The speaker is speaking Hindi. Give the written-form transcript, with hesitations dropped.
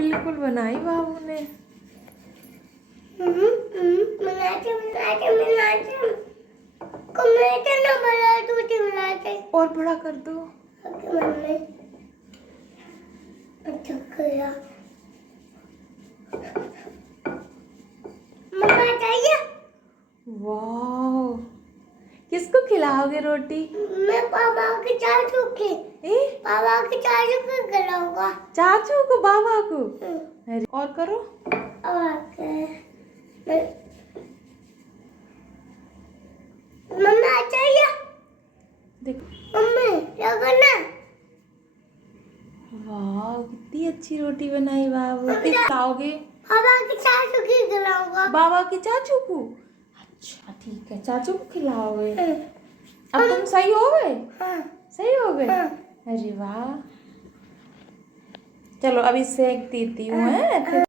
बिल्कुल बनाई बाबू ने। और बड़ा कर दो। वाह, किसको खिलाओगे रोटी? मैं पापा के चाचू के। पापा के चाचू को खिलाऊंगा। चाचू को, बाबा को? अरे और करो। मम्मा चाहिए? देखो मम्मी लगना। वाह, कितनी अच्छी रोटी बनाई बाबू। किस खिलाओगे? पापा के चाचू की खिलाऊंगा। बाबा के चाचू को? अच्छा ठीक है, चाचू को खिलाओगे। अब तुम सही हो गए? हाँ। सही हो गए? हाँ। अरे वाह, चलो अभी सेक देती हूँ। है